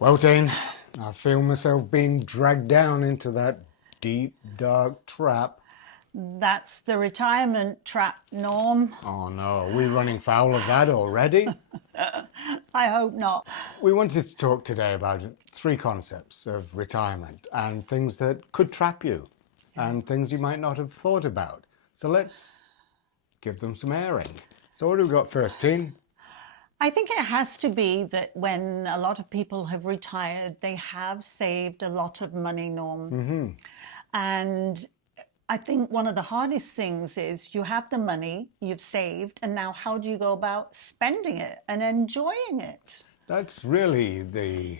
Well, Dean, I feel myself being dragged down into that deep, dark trap. That's the retirement trap, Norm. Oh no, are we running foul of that already? I hope not. We wanted to talk today about three concepts of retirement and things that could trap you and things you might not have thought about. So let's give them some airing. So what do we got first, Dean? I think it has to be that when a lot of people have retired, they have saved a lot of money, Norm. And I think one of the hardest things is you have the money you've saved, and now how do you go about spending it and enjoying it? That's really the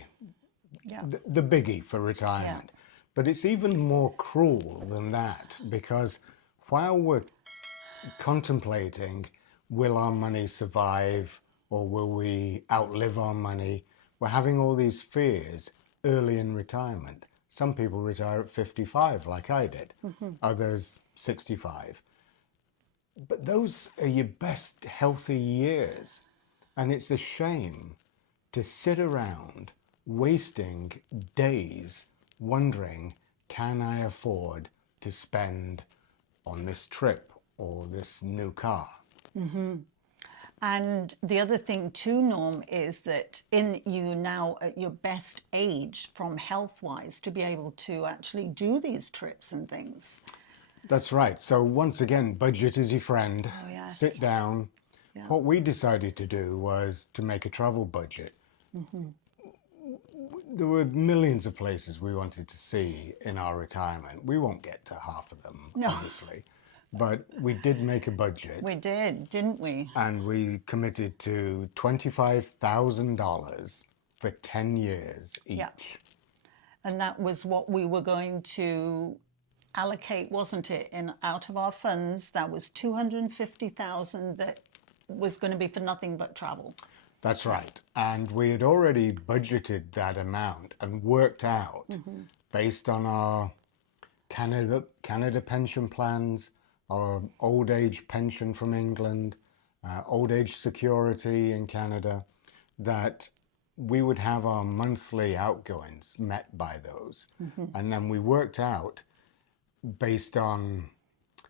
Yeah. the biggie for retirement. But it's even more cruel than that because while we're contemplating, will our money survive or will we outlive our money, we're having all these fears early in retirement. Some people retire at 55 like I did, others 65. But those are your best healthy years. And it's a shame to sit around wasting days wondering, can I afford to spend on this trip or this new car? And the other thing too, Norm, is that in you now at your best age from health-wise to be able to actually do these trips and things. That's right. So once again, budget is your friend. Oh, yes. Sit down. Yeah. What we decided to do was to make a travel budget. There were millions of places we wanted to see in our retirement. We won't get to half of them, No. obviously. But we did make a budget. We did, didn't we? And we committed to $25,000 for 10 years each. Yeah. And that was what we were going to allocate, wasn't it? In out of our funds, that was 250,000 that was going to be for nothing but travel. That's right. And we had already budgeted that amount and worked out based on our Canada pension plans, our old age pension from England, old age security in Canada, that we would have our monthly outgoings met by those. And then we worked out, based on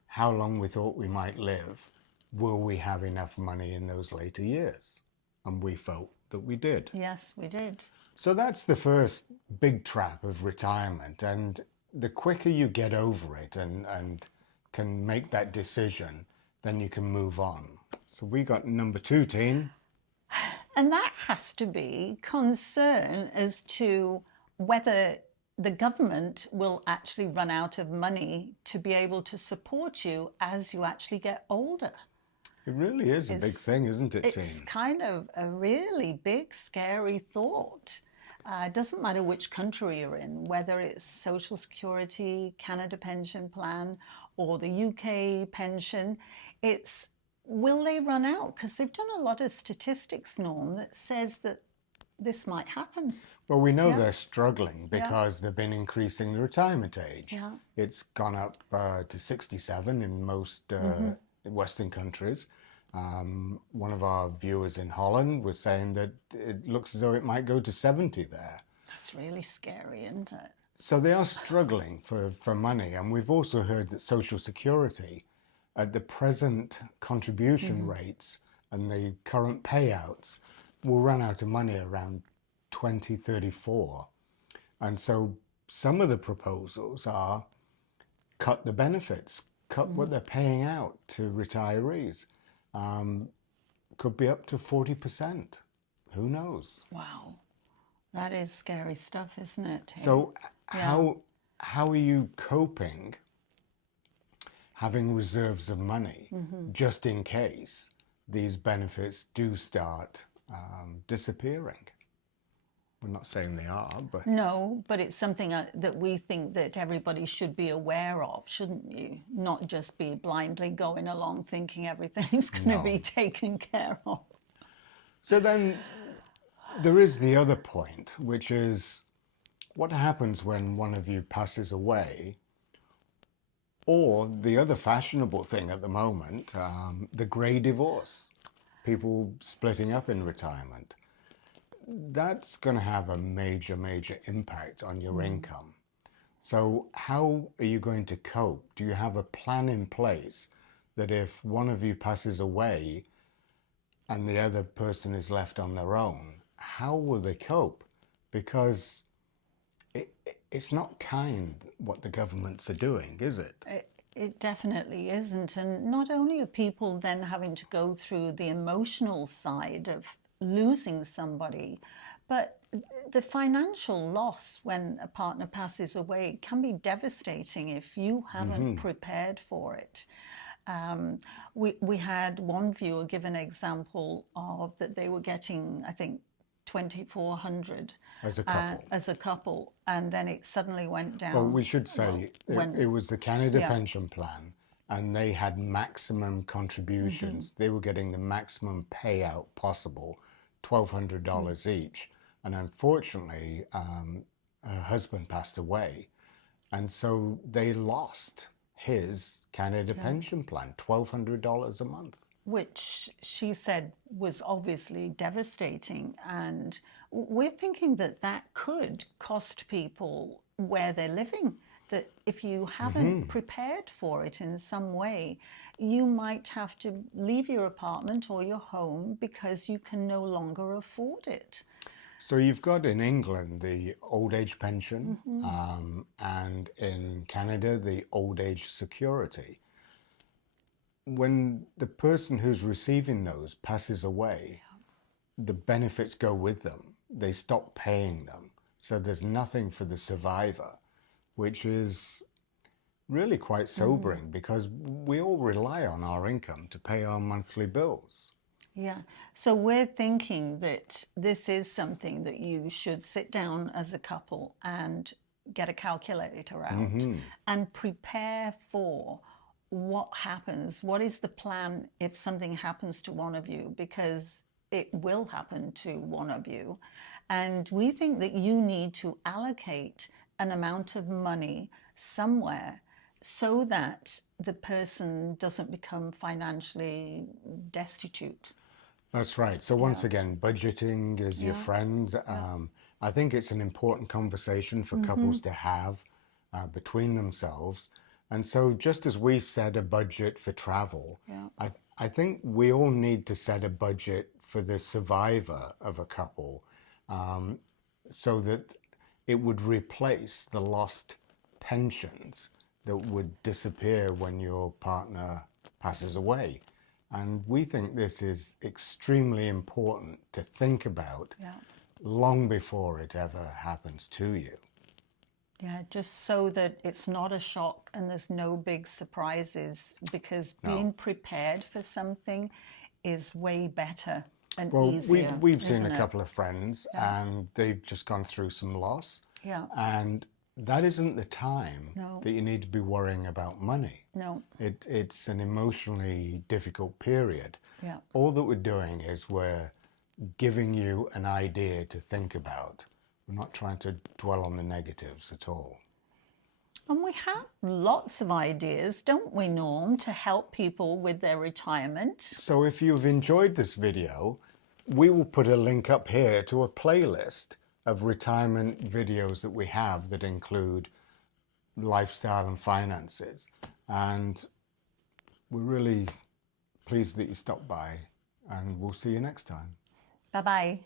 how long we thought we might live, will we have enough money in those later years? And we felt that we did. Yes, we did. So that's the first big trap of retirement. And the quicker you get over it and can make that decision, then you can move on. So we got number two, Teen. And that has to be concern as to whether the government will actually run out of money to be able to support you as you actually get older. It really is a big thing, isn't it, Teen? It's kind of a really big, scary thought. It doesn't matter which country you're in, whether it's Social Security, Canada Pension Plan, or the UK pension. It's, will they run out? Because they've done a lot of statistics, Norm, that says that this might happen. Well, we know they're struggling because they've been increasing the retirement age. Yeah. It's gone up to 67 in most Western countries. One of our viewers in Holland was saying that it looks as though it might go to 70 there. That's really scary, isn't it? So they are struggling for money. And we've also heard that Social Security, at the present contribution rates and the current payouts, will run out of money around 2034. And so some of the proposals are cut the benefits, cut what they're paying out to retirees. Could be up to 40%. Who knows? Wow. That is scary stuff, isn't it? So how are you coping having reserves of money just in case these benefits do start disappearing? We're not saying they are, but... No, but it's something that we think that everybody should be aware of, shouldn't you? Not just be blindly going along thinking everything's going to be taken care of. So then there is the other point, which is what happens when one of you passes away, or the other fashionable thing at the moment, the grey divorce, people splitting up in retirement. that's going to have a major impact on your income. So how are you going to cope? Do you have a plan in place that if one of you passes away and the other person is left on their own, how will they cope? Because it's not kind what the governments are doing, is it? It definitely isn't. And not only are people then having to go through the emotional side of losing somebody, but the financial loss when a partner passes away can be devastating if you haven't prepared for it. We had one viewer give an example of that they were getting, I think, 2,400 As a couple. as a couple, and then it suddenly went down. Well, we should say it was the Canada pension plan, and they had maximum contributions. They were getting the maximum payout possible, $1,200 each. And unfortunately, her husband passed away. And so they lost his Canada pension plan, $1,200 a month. Which she said was obviously devastating. And we're thinking that that could cost people where they're living, that if you haven't prepared for it in some way, you might have to leave your apartment or your home because you can no longer afford it. So you've got in England the old age pension, and in Canada the old age security. When the person who's receiving those passes away, the benefits go with them. They stop paying them. So there's nothing for the survivor, which is really quite sobering because we all rely on our income to pay our monthly bills. Yeah, so we're thinking that this is something that you should sit down as a couple and get a calculator out and prepare for what happens. What is the plan if something happens to one of you? Because it will happen to one of you. And we think that you need to allocate an amount of money somewhere so that the person doesn't become financially destitute. That's right. So once again, budgeting is your friend. I think it's an important conversation for couples to have between themselves. And so just as we set a budget for travel, I think we all need to set a budget for the survivor of a couple, so that it would replace the lost pensions that would disappear when your partner passes away. And we think this is extremely important to think about long before it ever happens to you. Yeah, just so that it's not a shock and there's no big surprises, because being prepared for something is way better and easier. We've seen a couple of friends and they've just gone through some loss. Yeah. And that isn't the time that you need to be worrying about money. No. It's an emotionally difficult period. Yeah. All that we're doing is we're giving you an idea to think about. We're not trying to dwell on the negatives at all. And we have lots of ideas, don't we, Norm, to help people with their retirement. So if you've enjoyed this video, we will put a link up here to a playlist of retirement videos that we have that include lifestyle and finances. And we're really pleased that you stopped by, and we'll see you next time. Bye-bye.